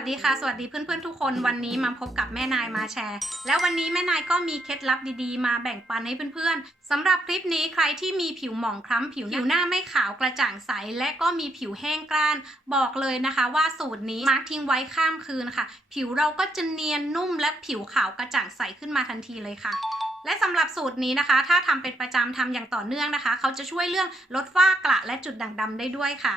สดีค่ะ สวัสดีเพื่อนๆทุกคนวันนี้มาพบกับแม่นายมาแชร์ แล้ววันนี้แม่นายก็มีเคล็ดลับดีๆ มาแบ่งปันให้เพื่อนๆสำหรับคลิปนี้ใครที่มีผิวหมองคล้ำผิวผิวหน้าไม่ขาวกระจ่างใส และก็มีผิวแห้งกร้าน บอกเลยนะคะ ว่าสูตรนี้มาร์คทิ้งไว้ข้ามคืนค่ะ ผิวเราก็จะเนียนนุ่มและผิวขาวกระจ่างใสขึ้นมาทันทีเลยค่ะและสำหรับสูตรนี้นะคะ ถ้าทำเป็นประจำทำอย่างต่อเนื่องนะคะ เขาจะช่วยเรื่องลดฝ้ากระและจุดด่างดำได้ด้วยค่ะ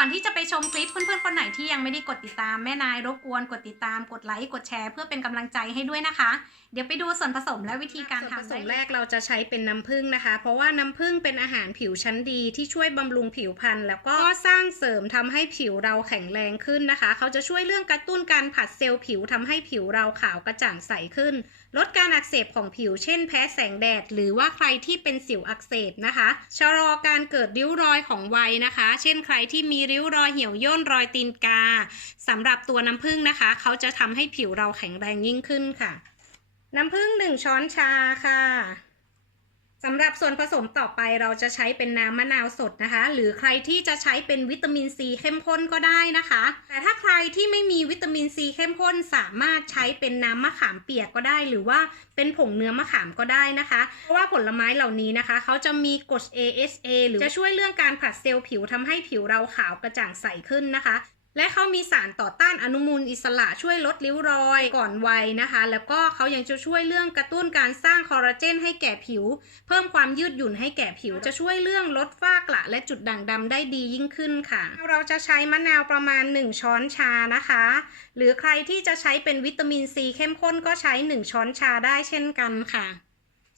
ก่อนที่จะไปชมคลิปเพื่อนๆคนไหนที่ยังไม่ได้กดติดตามแม่นายรบกวนกดติดตามกดไลค์กดแชร์เพื่อเป็นกำลังใจให้ด้วยนะคะ เดี๋ยวไปดูส่วนผสมและวิธีการทำส่วนผสมแรกเราจะใช้เป็นน้ำผึ้งนะคะ เพราะว่าน้ำผึ้งเป็นอาหารผิวชั้นดีที่ช่วยบำรุงผิวพรรณแล้วก็สร้างเสริมทำให้ผิวเราแข็งแรงขึ้นนะคะ เขาจะช่วยเรื่องกระตุ้นการผัดเซลล์ผิวทำให้ผิวเราขาวกระจ่างใสขึ้นลดการอักเสบของผิว เช่นแพ้แสงแดด หรือว่าใครที่เป็นสิวอักเสบนะคะ ชะลอการเกิดริ้วรอยของวัยนะคะ เช่นใครที่มีริ้วรอยเหี่ยวย่นรอยตีนกาสำหรับตัวน้ำผึ้งนะคะ เขาจะทำให้ผิวเราแข็งแรงยิ่งขึ้นค่ะ น้ำผึ้งหนึ่งช้อนชาค่ะ สำหรับส่วนผสมต่อไปเราจะใช้เป็นน้ำมะนาวสดนะคะ หรือใครที่จะใช้เป็นวิตามินซีเข้มข้นก็ได้นะคะ แต่ถ้าใครที่ไม่มีวิตามินซีเข้มข้นสามารถใช้เป็นน้ำมะขามเปียกก็ได้ หรือว่าเป็นผงเนื้อมะขามก็ได้นะคะ เพราะว่าผลไม้เหล่านี้นะคะ เขาจะมีกรด AHA หรือจะช่วยเรื่องการผลัดเซลล์ผิวทำให้ผิวเราขาวกระจ่างใสขึ้นนะคะ และเขามีสารต่อต้านอนุมูลอิสระช่วยลดริ้วรอยก่อนวัยนะคะ แล้วก็เขายังจะช่วยเรื่องกระตุ้นการสร้างคอลลาเจนให้แก่ผิว เพิ่มความยืดหยุ่นให้แก่ผิว จะช่วยเรื่องลดฝ้ากระและจุดด่างดำได้ดียิ่งขึ้นค่ะ เราจะใช้มะนาวประมาณ 1 ช้อนชานะคะ หรือใครที่จะใช้เป็นวิตามินซีเข้มข้นก็ใช้ 1 ช้อนชาได้เช่นกันค่ะ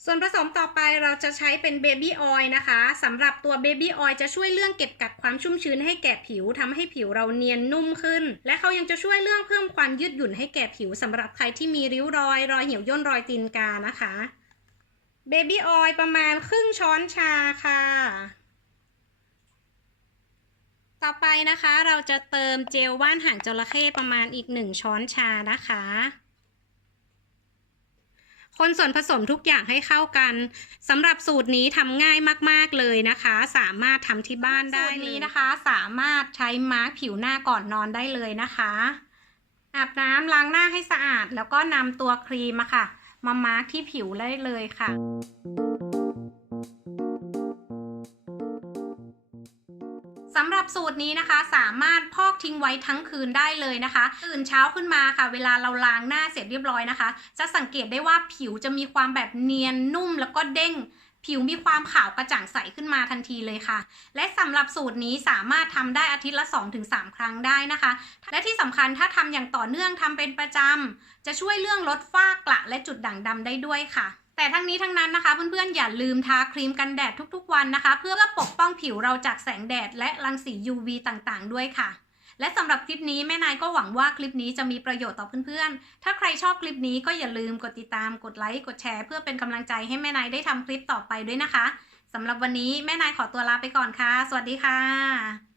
ส่วนผสมต่อไปเราจะใช้เป็นเบบี้ออยล์นะคะสำหรับตัวเบบี้ออยล์จะช่วยเรื่องเก็บกักความชุ่มชื้นให้แก่ผิวทำให้ผิวเราเนียนนุ่มขึ้น และเขายังจะช่วยเรื่องเพิ่มความยืดหยุ่นให้แก่ผิวสำหรับใครที่มีริ้วรอย รอยเหี่ยวย่นรอยตีนกานะคะเบบี้ออยล์ประมาณครึ่งช้อนชาค่ะ ต่อไปนะคะเราจะเติมเจลว่านหางจระเข้ประมาณอีกหนึ่งช้อนชานะคะ คนส่วนผสมทุกอย่างให้เข้ากันสำหรับสูตรนี้ทำง่ายมาก ๆ เลยนะคะ สามารถทำที่บ้านได้สูตรนี้นะคะ สามารถใช้มาร์คผิวหน้าก่อนนอนได้เลยนะคะ อาบน้ำล้างหน้าให้สะอาด แล้วก็นำตัวครีมอะค่ะ มามาร์คที่ผิวได้เลยค่ะ สำหรับสูตรนี้นะคะสามารถพอกทิ้งไว้ทั้งคืนได้เลยนะคะ ตื่นเช้าขึ้นมาค่ะ เวลาเราล้างหน้าเสร็จเรียบร้อยนะคะ จะสังเกตได้ว่าผิวจะมีความแบบเนียนนุ่มแล้วก็เด้ง ผิวมีความขาวกระจ่างใสขึ้นมาทันทีเลยค่ะ และสำหรับสูตรนี้สามารถทำได้อาทิตย์ละ 2-3 ครั้งได้นะคะ และที่สำคัญถ้าทำอย่างต่อเนื่องทำเป็นประจำจะช่วยเรื่องลดฝ้ากระและจุดด่างดำได้ด้วยค่ะ แต่ทั้งนี้ทั้งนั้นนะคะเพื่อนๆอย่าลืมทาครีมกันแดดทุกๆวันนะคะ เพื่อปกป้องผิวเราจากแสงแดดและรังสี UV ต่างๆ ด้วยค่ะ และสำหรับคลิปนี้แม่นายก็หวังว่าคลิปนี้จะมีประโยชน์ต่อเพื่อนๆ ถ้าใครชอบคลิปนี้ก็อย่าลืมกดติดตามกดไลค์กดแชร์เพื่อเป็นกำลังใจให้แม่นายได้ทำคลิปต่อไปด้วยนะคะสำหรับวันนี้แม่นายขอตัวลาไปก่อนค่ะ สวัสดีค่ะ